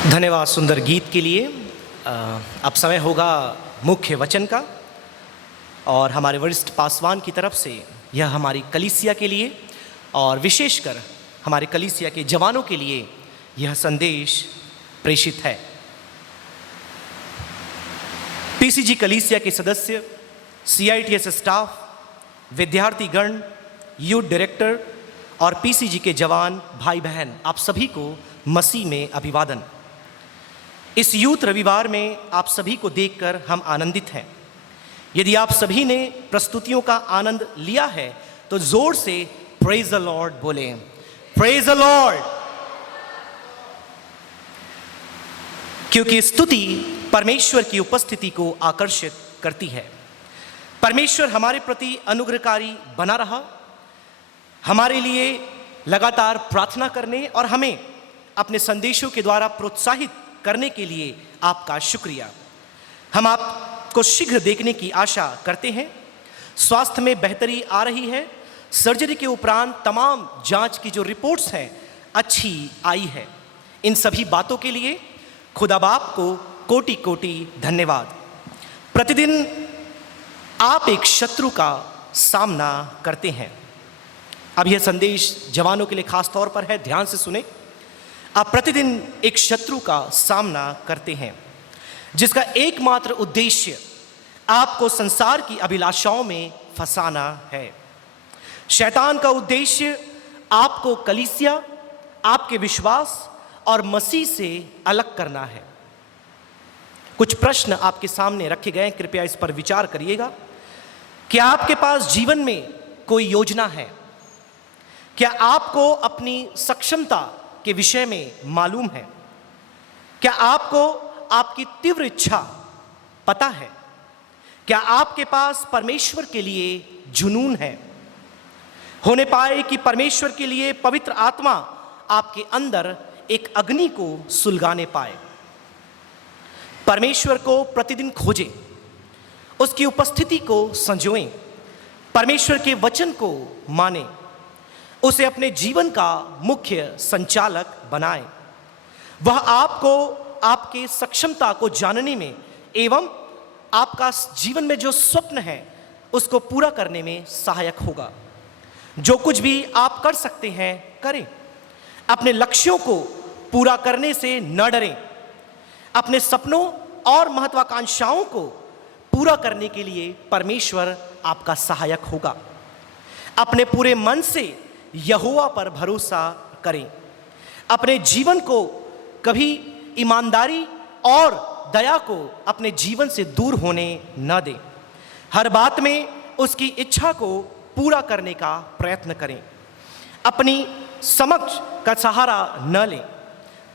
धन्यवाद सुंदर गीत के लिए। अब समय होगा मुख्य वचन का और हमारे वरिष्ठ पासवान की तरफ से यह हमारी कलीसिया के लिए और विशेषकर हमारे कलीसिया के जवानों के लिए यह संदेश प्रेषित है। पीसीजी कलीसिया के सदस्य, CITS स्टाफ, विद्यार्थीगण, यूथ डायरेक्टर और पीसीजी के जवान भाई बहन, आप सभी को मसीह में अभिवादन। इस यूथ रविवार में आप सभी को देखकर हम आनंदित हैं। यदि आप सभी ने प्रस्तुतियों का आनंद लिया है तो जोर से प्रेज द लॉर्ड बोलें। Praise the Lord. क्योंकि स्तुति परमेश्वर की उपस्थिति को आकर्षित करती है। परमेश्वर हमारे प्रति अनुग्रहकारी बना रहा, हमारे लिए लगातार प्रार्थना करने और हमें अपने संदेशों के द्वारा प्रोत्साहित करने के लिए आपका शुक्रिया। हम आपको शीघ्र देखने की आशा करते हैं। स्वास्थ्य में बेहतरी आ रही है। सर्जरी के उपरांत तमाम जांच की जो रिपोर्ट्स हैं अच्छी आई है। इन सभी बातों के लिए खुदा बाप को कोटि कोटि धन्यवाद। प्रतिदिन आप एक शत्रु का सामना करते हैं। अब यह संदेश जवानों के लिए खास तौर पर है, ध्यान से सुने। आप प्रतिदिन एक शत्रु का सामना करते हैं जिसका एकमात्र उद्देश्य आपको संसार की अभिलाषाओं में फंसाना है। शैतान का उद्देश्य आपको कलीसिया, आपके विश्वास और मसीह से अलग करना है। कुछ प्रश्न आपके सामने रखे गए हैं, कृपया इस पर विचार करिएगा। क्या आपके पास जीवन में कोई योजना है? क्या आपको अपनी सक्षमता के विषय में मालूम है? क्या आपको आपकी तीव्र इच्छा पता है? क्या आपके पास परमेश्वर के लिए जुनून है? होने पाए कि परमेश्वर के लिए पवित्र आत्मा आपके अंदर एक अग्नि को सुलगाने पाए। परमेश्वर को प्रतिदिन खोजें, उसकी उपस्थिति को संजोएं, परमेश्वर के वचन को मानें, उसे अपने जीवन का मुख्य संचालक बनाएं। वह आपको आपके सक्षमता को जानने में एवं आपका जीवन में जो स्वप्न है उसको पूरा करने में सहायक होगा। जो कुछ भी आप कर सकते हैं करें। अपने लक्ष्यों को पूरा करने से न डरें। अपने सपनों और महत्वाकांक्षाओं को पूरा करने के लिए परमेश्वर आपका सहायक होगा। अपने पूरे मन से यहोवा पर भरोसा करें। अपने जीवन को कभी ईमानदारी और दया को अपने जीवन से दूर होने न दें। हर बात में उसकी इच्छा को पूरा करने का प्रयत्न करें। अपनी समझ का सहारा न लें।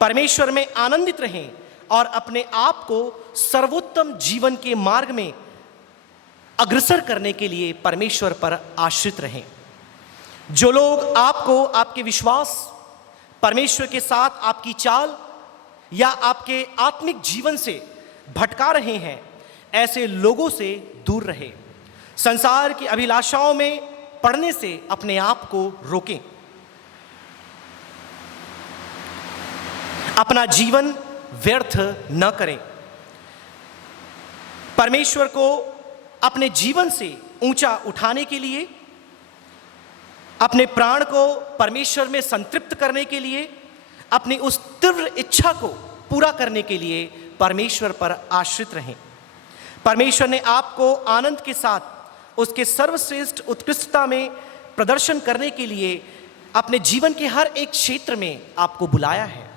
परमेश्वर में आनंदित रहें और अपने आप को सर्वोत्तम जीवन के मार्ग में अग्रसर करने के लिए परमेश्वर पर आश्रित रहें। जो लोग आपको आपके विश्वास, परमेश्वर के साथ आपकी चाल या आपके आत्मिक जीवन से भटका रहे हैं, ऐसे लोगों से दूर रहें। संसार की अभिलाषाओं में पड़ने से अपने आप को रोकें। अपना जीवन व्यर्थ न करें। परमेश्वर को अपने जीवन से ऊंचा उठाने के लिए, अपने प्राण को परमेश्वर में संतृप्त करने के लिए, अपनी उस तीव्र इच्छा को पूरा करने के लिए परमेश्वर पर आश्रित रहें। परमेश्वर ने आपको आनंद के साथ उसके सर्वश्रेष्ठ उत्कृष्टता में प्रदर्शन करने के लिए अपने जीवन के हर एक क्षेत्र में आपको बुलाया है।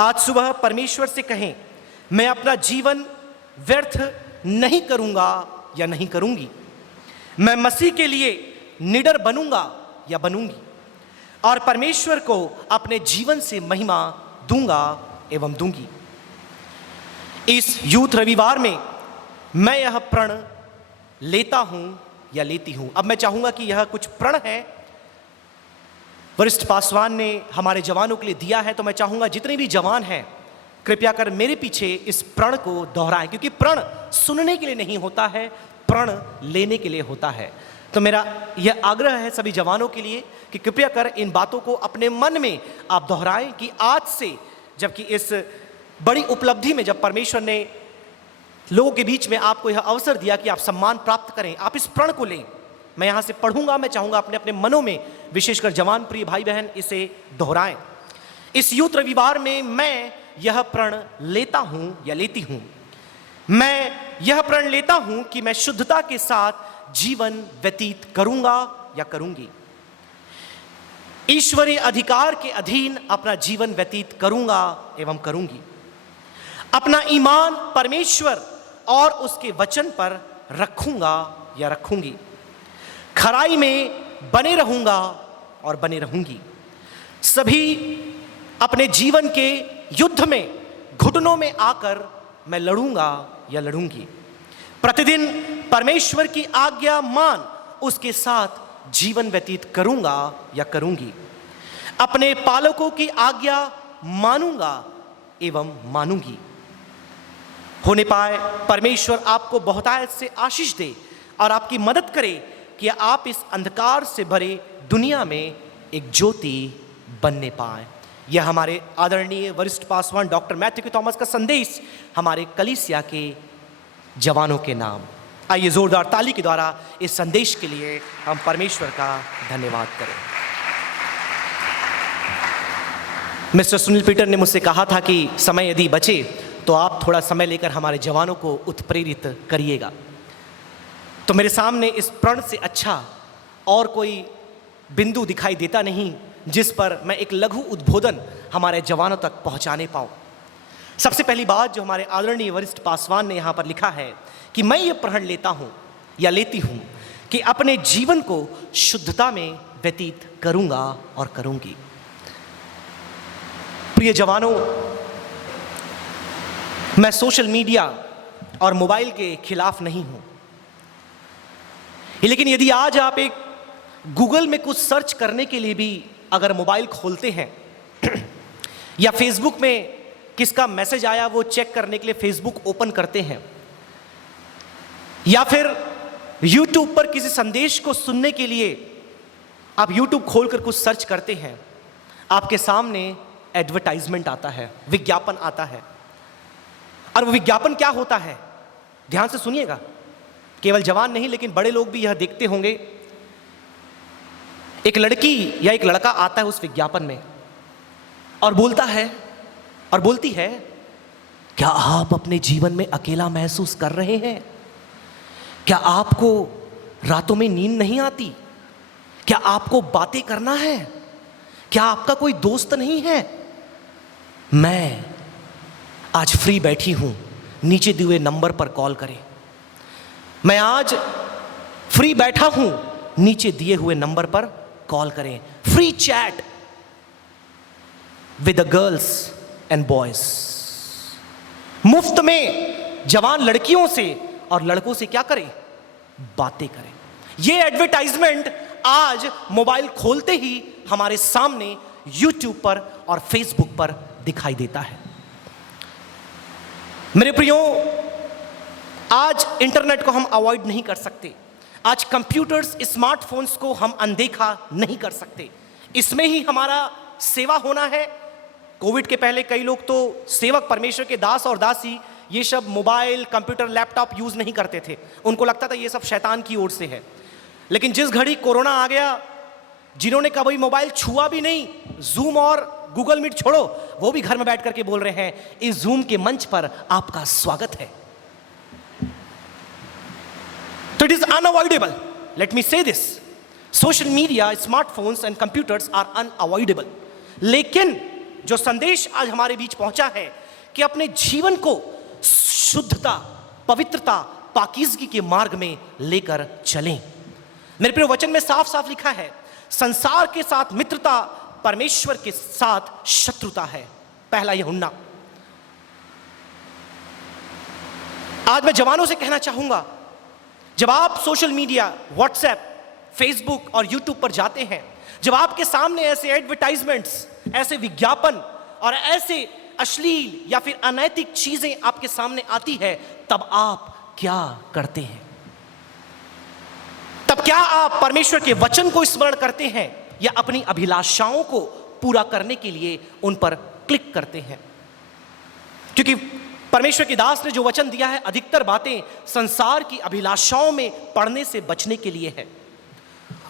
आज सुबह परमेश्वर से कहें, मैं अपना जीवन व्यर्थ नहीं करूंगा या नहीं करूंगी। मैं मसीह के लिए निडर बनूंगा या बनूंगी और परमेश्वर को अपने जीवन से महिमा दूंगा एवं दूंगी। इस यूथ रविवार में मैं यह प्रण लेता हूं या लेती हूं। अब मैं चाहूंगा कि यह कुछ प्रण है वरिष्ठ पासवान ने हमारे जवानों के लिए दिया है, तो मैं चाहूंगा जितने भी जवान हैं कृपया कर मेरे पीछे इस प्रण को दोहराएं, क्योंकि प्रण सुनने के लिए नहीं होता है, प्रण लेने के लिए होता है। तो मेरा यह आग्रह है सभी जवानों के लिए कि कृपया कर इन बातों को अपने मन में आप दोहराएं कि आज से जबकि इस बड़ी उपलब्धि में जब परमेश्वर ने लोगों के बीच में आपको यह अवसर दिया कि आप सम्मान प्राप्त करें, आप इस प्रण को लें। मैं यहाँ से पढ़ूंगा, मैं चाहूँगा अपने अपने मनों में, विशेषकर जवान प्रिय भाई बहन, इसे दोहराएं। इस यूथ रविवार में मैं यह प्रण लेता हूँ या लेती हूँ, मैं यह प्रण लेता हूँ कि मैं शुद्धता के साथ जीवन व्यतीत करूँगा या करूँगी। ईश्वरीय अधिकार के अधीन अपना जीवन व्यतीत करूँगा एवं करूँगी। अपना ईमान परमेश्वर और उसके वचन पर रखूँगा या रखूँगी। खराई में बने रहूँगा और बने रहूँगी। सभी अपने जीवन के युद्ध में घुटनों में आकर मैं लड़ूंगा या लड़ूंगी। प्रतिदिन परमेश्वर की आज्ञा मान उसके साथ जीवन व्यतीत करूंगा या करूंगी। अपने पालकों की आज्ञा मानूंगा एवं मानूंगी। होने पाए परमेश्वर आपको बहुतायत से आशीष दे और आपकी मदद करे कि आप इस अंधकार से भरे दुनिया में एक ज्योति बनने पाए। यह हमारे आदरणीय वरिष्ठ पासवान डॉक्टर मैथ्यू थॉमस का संदेश हमारे कलीसिया के जवानों के नाम। आइए जोरदार ताली के द्वारा इस संदेश के लिए हम परमेश्वर का धन्यवाद करें। मिस्टर सुनील पीटर ने मुझसे कहा था कि समय यदि बचे तो आप थोड़ा समय लेकर हमारे जवानों को उत्प्रेरित करिएगा। तो मेरे सामने इस प्रण से अच्छा और कोई बिंदु दिखाई देता नहीं जिस पर मैं एक लघु उद्बोधन हमारे जवानों तक पहुंचाने पाऊं। सबसे पहली बात जो हमारे आदरणीय वरिष्ठ पासवान ने यहाँ पर लिखा है कि मैं ये प्रण लेता हूँ या लेती हूँ कि अपने जीवन को शुद्धता में व्यतीत करूँगा और करूँगी। प्रिय जवानों, मैं सोशल मीडिया और मोबाइल के खिलाफ नहीं हूँ, लेकिन यदि आज आप एक गूगल में कुछ सर्च करने के लिए भी अगर मोबाइल खोलते हैं या फेसबुक में किसका मैसेज आया वो चेक करने के लिए फेसबुक ओपन करते हैं, या फिर यूट्यूब पर किसी संदेश को सुनने के लिए आप यूट्यूब खोलकर कुछ सर्च करते हैं, आपके सामने एडवर्टाइजमेंट आता है, विज्ञापन आता है। और वो विज्ञापन क्या होता है, ध्यान से सुनिएगा। केवल जवान नहीं लेकिन बड़े लोग भी यह देखते होंगे। एक लड़की या एक लड़का आता है उस विज्ञापन में और बोलता है और बोलती है, क्या आप अपने जीवन में अकेला महसूस कर रहे हैं? क्या आपको रातों में नींद नहीं आती? क्या आपको बातें करना है? क्या आपका कोई दोस्त नहीं है? मैं आज फ्री बैठी हूं, नीचे दिए हुए नंबर पर कॉल करें। मैं आज फ्री बैठा हूं, नीचे दिए हुए नंबर पर कॉल करें। Free chat with the girls and boys. मुफ्त में जवान लड़कियों से और लड़कों से क्या करें? बातें करें। ये एडवर्टाइजमेंट आज मोबाइल खोलते ही हमारे सामने यूट्यूब पर और फेसबुक पर दिखाई देता है। मेरे प्रियो, आज इंटरनेट को हम अवॉइड नहीं कर सकते। आज कंप्यूटर्स, स्मार्टफोन्स को हम अनदेखा नहीं कर सकते। इसमें ही हमारा सेवा होना है। कोविड के पहले कई लोग तो सेवक, परमेश्वर के दास और दासी, ये सब मोबाइल, कंप्यूटर, लैपटॉप यूज नहीं करते थे। उनको लगता था ये सब शैतान की ओर से है। लेकिन जिस घड़ी कोरोना आ गया, जिन्होंने कभी मोबाइल छुआ भी नहीं, जूम और गूगल मीट छोड़ो, वो भी घर में बैठ करके बोल रहे हैं, इस जूम के मंच पर आपका स्वागत है। तो it is unavoidable. Let me say this, social media, smartphones and computers are unavoidable. लेकिन जो संदेश आज हमारे बीच पहुंचा है कि अपने जीवन को शुद्धता, पवित्रता, पाकीज़गी के मार्ग में लेकर चलें। मेरे प्रिय, वचन में साफ साफ लिखा है, संसार के साथ मित्रता, परमेश्वर के साथ शत्रुता है। पहला यूहन्ना। आज मैं जवानों से कहना चाहूंगा, जब आप सोशल मीडिया, व्हाट्सएप, फेसबुक और यूट्यूब पर जाते हैं, जब आपके सामने ऐसे एडवर्टाइजमेंट्स, ऐसे विज्ञापन और ऐसे अश्लील या फिर अनैतिक चीजें आपके सामने आती है, तब आप क्या करते हैं? तब क्या आप परमेश्वर के वचन को स्मरण करते हैं या अपनी अभिलाषाओं को पूरा करने के लिए उन पर क्लिक करते हैं? क्योंकि परमेश्वर के दास ने जो वचन दिया है, अधिकतर बातें संसार की अभिलाषाओं में पड़ने से बचने के लिए है,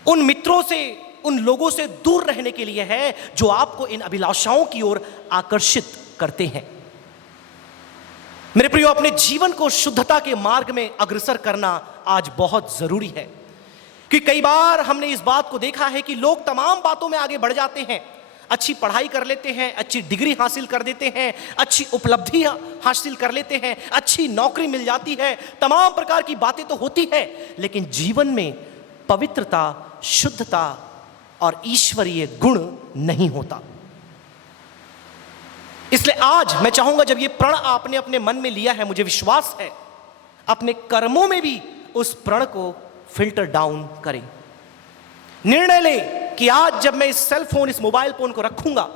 उन मित्रों से, उन लोगों से दूर रहने के लिए है जो आपको इन अभिलाषाओं की ओर आकर्षित करते हैं। मेरे प्रियो, अपने जीवन को शुद्धता के मार्ग में अग्रसर करना आज बहुत जरूरी है, क्योंकि कई बार हमने इस बात को देखा है कि लोग तमाम बातों में आगे बढ़ जाते हैं, अच्छी पढ़ाई कर लेते हैं, अच्छी डिग्री हासिल कर देते हैं, अच्छी उपलब्धि हासिल कर लेते हैं, अच्छी नौकरी मिल जाती है, तमाम प्रकार की बातें तो होती है, लेकिन जीवन में पवित्रता, शुद्धता और ईश्वरीय गुण नहीं होता। इसलिए आज मैं चाहूंगा, जब ये प्रण आपने अपने मन में लिया है, मुझे विश्वास है अपने कर्मों में भी उस प्रण को फिल्टर डाउन करें। निर्णय ले कि आज जब मैं इस सेल फोन, इस मोबाइल फोन को रखूंगा,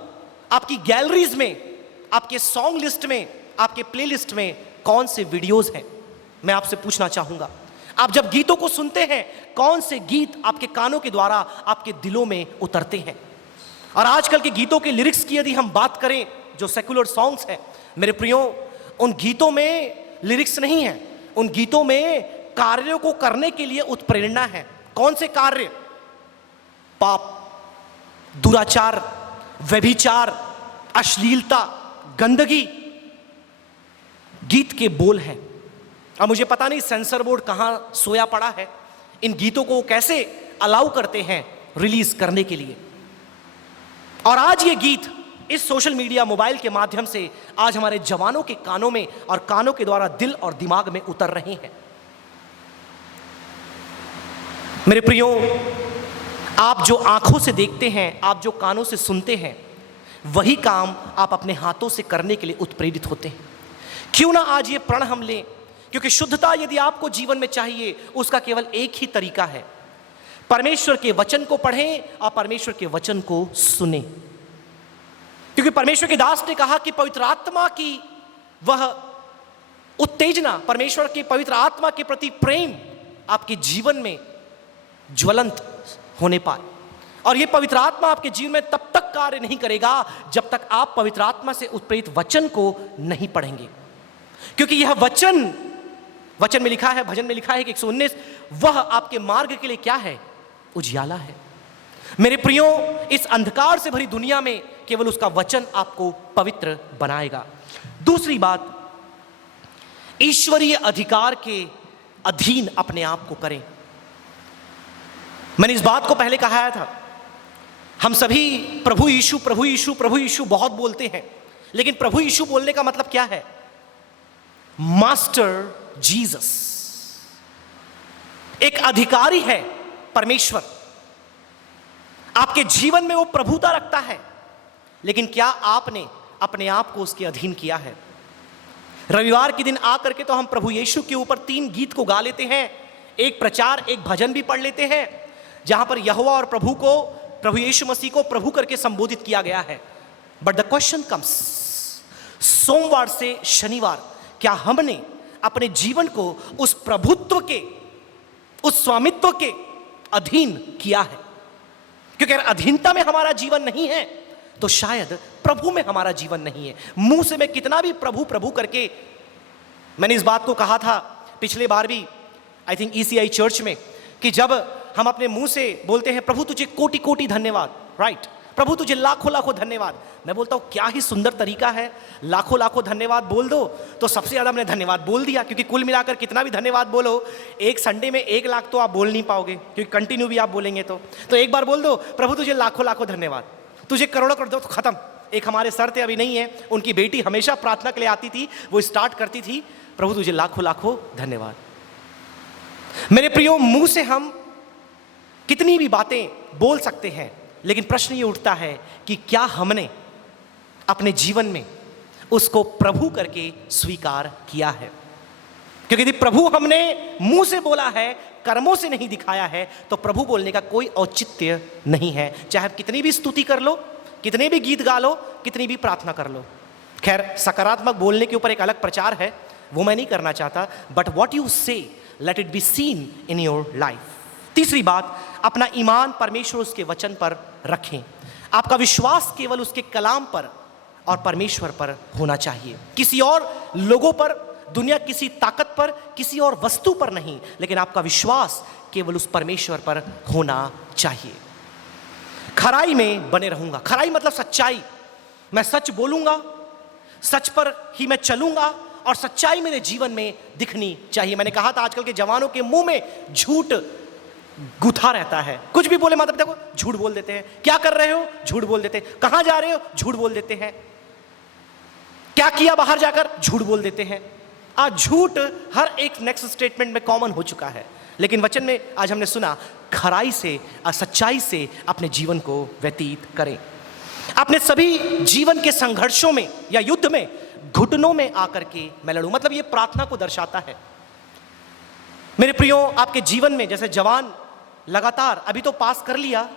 आपकी गैलरीज में, आपके सॉन्ग लिस्ट में, आपके प्लेलिस्ट में कौन से वीडियोस हैं, मैं आपसे पूछना चाहूंगा। आप जब गीतों को सुनते हैं, कौन से गीत आपके कानों के द्वारा आपके दिलों में उतरते हैं। और आजकल के गीतों के लिरिक्स की यदि हम बात करें, जो सेकुलर सॉन्ग्स हैं, मेरे प्रियो, उन गीतों में लिरिक्स नहीं है, उन गीतों में कार्यों को करने के लिए उत्प्रेरणा है। कौन से कार्य? पाप, दुराचार, व्यभिचार, अश्लीलता, गंदगी, गीत के बोल हैं। अब मुझे पता नहीं सेंसर बोर्ड कहां सोया पड़ा है, इन गीतों को कैसे अलाउ करते हैं रिलीज करने के लिए। और आज ये गीत इस सोशल मीडिया, मोबाइल के माध्यम से आज हमारे जवानों के कानों में और कानों के द्वारा दिल और दिमाग में उतर रहे हैं। मेरे प्रियो, आप जो आंखों से देखते हैं, आप जो कानों से सुनते हैं, वही काम आप अपने हाथों से करने के लिए उत्प्रेरित होते हैं। क्यों ना आज ये प्रण हम लें, क्योंकि शुद्धता यदि आपको जीवन में चाहिए, उसका केवल एक ही तरीका है, परमेश्वर के वचन को पढ़ें और परमेश्वर के वचन को सुनें। क्योंकि परमेश्वर के दास ने कहा कि पवित्र आत्मा की वह उत्तेजना, परमेश्वर के पवित्र आत्मा के प्रति प्रेम आपके जीवन में ज्वलंत होने पाए। और यह पवित्र आत्मा आपके जीवन में तब तक कार्य नहीं करेगा जब तक आप पवित्र आत्मा से उत्प्रेरित वचन को नहीं पढ़ेंगे। क्योंकि यह वचन में लिखा है, भजन में लिखा है कि 119, वह आपके मार्ग के लिए क्या है? उजियाला है। मेरे प्रियो, इस अंधकार से भरी दुनिया में केवल उसका वचन आपको पवित्र बनाएगा। दूसरी बात, ईश्वरीय अधिकार के अधीन अपने आप को करें। मैंने इस बात को पहले कहा था, हम सभी प्रभु यीशु प्रभु यीशु प्रभु यीशु बहुत बोलते हैं, लेकिन प्रभु यीशु बोलने का मतलब क्या है? Master Jesus. एक अधिकारी है परमेश्वर, आपके जीवन में वो प्रभुता रखता है, लेकिन क्या आपने अपने आप को उसके अधीन किया है? रविवार के दिन आकर के तो हम प्रभु यीशु के ऊपर 3 गीत को गा लेते हैं, एक प्रचार, एक भजन भी पढ़ लेते हैं, जहां पर यहोवा और प्रभु को, प्रभु यीशु मसीह को प्रभु करके संबोधित किया गया है। बट द क्वेश्चन कम्स, सोमवार से शनिवार क्या हमने अपने जीवन को उस प्रभुत्व के, उस स्वामित्व के अधीन किया है? क्योंकि अगर अधीनता में हमारा जीवन नहीं है तो शायद प्रभु में हमारा जीवन नहीं है। मुंह से मैं कितना भी प्रभु प्रभु करके, मैंने इस बात को कहा था पिछले बार भी, आई थिंक ECI चर्च में, कि जब हम अपने मुंह से बोलते हैं प्रभु तुझे कोटि कोटि धन्यवाद, राइट, प्रभु तुझे लाखों लाखों धन्यवाद, मैं बोलता हूं क्या ही सुंदर तरीका है, लाखों लाखों धन्यवाद बोल दो तो सबसे ज्यादा मैंने धन्यवाद बोल दिया। क्योंकि कुल मिलाकर कितना भी धन्यवाद बोलो, एक संडे में 1 लाख तो आप बोल नहीं पाओगे, क्योंकि कंटिन्यू भी आप बोलेंगे तो एक बार बोल दो प्रभु तुझे लाखों लाखों धन्यवाद, तुझे करोड़ों कर दो तो खत्म। एक हमारे सर थे, अभी नहीं है, उनकी बेटी हमेशा प्रार्थना के लिए आती थी, वो स्टार्ट करती थी, प्रभु तुझे लाखों लाखों धन्यवाद। मेरे प्रियो, मुंह से हम कितनी भी बातें बोल सकते हैं, लेकिन प्रश्न ये उठता है कि क्या हमने अपने जीवन में उसको प्रभु करके स्वीकार किया है? क्योंकि यदि प्रभु हमने मुंह से बोला है, कर्मों से नहीं दिखाया है, तो प्रभु बोलने का कोई औचित्य नहीं है। चाहे आप कितनी भी स्तुति कर लो, कितने भी गीत गा लो, कितनी भी प्रार्थना कर लो। खैर, सकारात्मक बोलने के ऊपर एक अलग प्रचार है, वो मैं नहीं करना चाहता, बट वॉट यू से let it be seen in your life. तीसरी बात, अपना ईमान परमेश्वर उसके वचन पर रखें। आपका विश्वास केवल उसके कलाम पर और परमेश्वर पर होना चाहिए, किसी और लोगों पर, दुनिया किसी ताकत पर, किसी और वस्तु पर नहीं, लेकिन आपका विश्वास केवल उस परमेश्वर पर होना चाहिए। खराई में बने रहूंगा, खराई मतलब सच्चाई, मैं सच बोलूंगा, सच पर ही मैं चलूंगा और सच्चाई मेरे जीवन में दिखनी चाहिए। मैंने कहा था आजकल के जवानों के मुंह में झूठ गुथा रहता है, कुछ भी बोले माता पिता को झूठ बोल देते हैं, क्या कर रहे हो झूठ बोल देते हैं, कहां जा रहे हो झूठ बोल देते हैं, क्या किया बाहर जाकर झूठ बोल देते हैं। आज झूठ हर एक नेक्स्ट स्टेटमेंट में कॉमन हो चुका है, लेकिन वचन में आज हमने सुना खराई से और सच्चाई से अपने जीवन को व्यतीत करें। अपने सभी जीवन के संघर्षों में या युद्ध में घुटनों में आकर के मैं लड़ूं, मतलब ये प्रार्थना को दर्शाता है। मेरे प्रियो, आपके जीवन में जैसे जवान लगातार अभी तो पास कर लिया,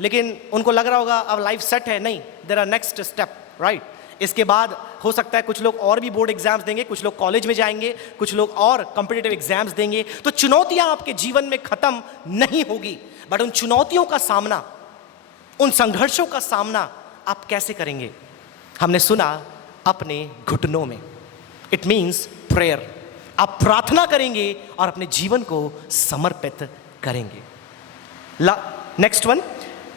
लेकिन उनको लग रहा होगा अब लाइफ सेट है, नहीं, there are next step, right. इसके बाद हो सकता है कुछ लोग और भी बोर्ड एग्जाम्स देंगे, कुछ लोग कॉलेज में जाएंगे, कुछ लोग और कॉम्पिटिटिव एग्जाम्स देंगे। तो चुनौतियां आपके जीवन में खत्म नहीं होगी, बट उन चुनौतियों का सामना, उन संघर्षों का सामना आप कैसे करेंगे? हमने सुना अपने घुटनों में, इट मीन्स प्रेयर। आप प्रार्थना करेंगे और अपने जीवन को समर्पित करेंगे। नेक्स्ट वन,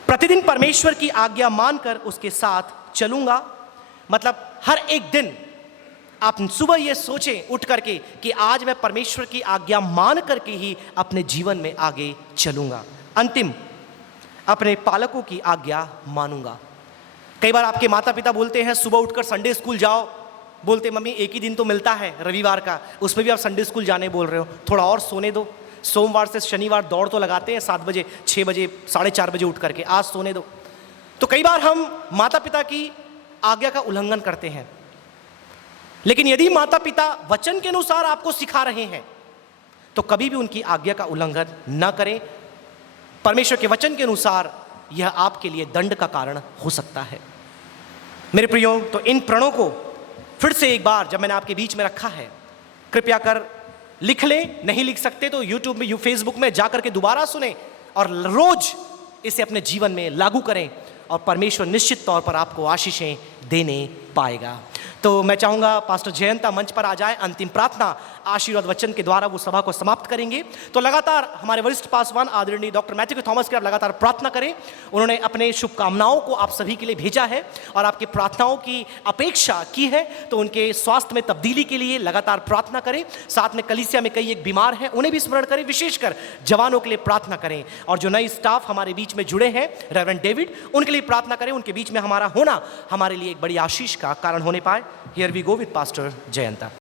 प्रतिदिन परमेश्वर की आज्ञा मानकर उसके साथ चलूंगा, मतलब हर एक दिन आप सुबह ये सोचें उठ करके कि आज मैं परमेश्वर की आज्ञा मान करके ही अपने जीवन में आगे चलूंगा। अंतिम, अपने पालकों की आज्ञा मानूंगा। कई बार आपके माता पिता बोलते हैं सुबह उठकर संडे स्कूल जाओ, बोलते मम्मी एक ही दिन तो मिलता है रविवार का, उसमें भी आप संडे स्कूल जाने बोल रहे हो, थोड़ा और सोने दो। सोमवार से शनिवार दौड़ तो लगाते हैं 7 बजे, 6 बजे, 4:30 बजे उठ करके, आज सोने दो। तो कई बार हम माता पिता की आज्ञा का उल्लंघन करते हैं, लेकिन यदि माता पिता वचन के अनुसार आपको सिखा रहे हैं तो कभी भी उनकी आज्ञा का उल्लंघन न करें। परमेश्वर के वचन के अनुसार यह आपके लिए दंड का कारण हो सकता है। मेरे प्रियो, तो इन प्रणों को फिर से एक बार जब मैंने आपके बीच में रखा है, कृपया कर लिख लें, नहीं लिख सकते तो यूट्यूब में, फेसबुक में जाकर के दोबारा सुने और रोज इसे अपने जीवन में लागू करें और परमेश्वर निश्चित तौर पर आपको आशीषें देने पाएगा। तो मैं चाहूँगा पास्टर जयंता मंच पर आ जाए, अंतिम प्रार्थना आशीर्वाद वचन के द्वारा वो सभा को समाप्त करेंगे। तो लगातार हमारे वरिष्ठ पासवान आदरणीय डॉक्टर मैथ्यू थॉमस की आप लगातार प्रार्थना करें। उन्होंने अपने शुभकामनाओं को आप सभी के लिए भेजा है और आपकी प्रार्थनाओं की अपेक्षा की है, तो उनके स्वास्थ्य में तब्दीली के लिए लगातार प्रार्थना करें। साथ में कलीसिया में कई एक बीमार हैं, उन्हें भी स्मरण करें, विशेषकर जवानों के लिए प्रार्थना करें। और जो नई स्टाफ हमारे बीच में जुड़े हैं, रेवरेंड डेविड, उनके लिए प्रार्थना करें। उनके बीच में हमारा होना हमारे लिए एक बड़ी आशीष का कारण होने पाए। Here we go with Pastor Jayanta.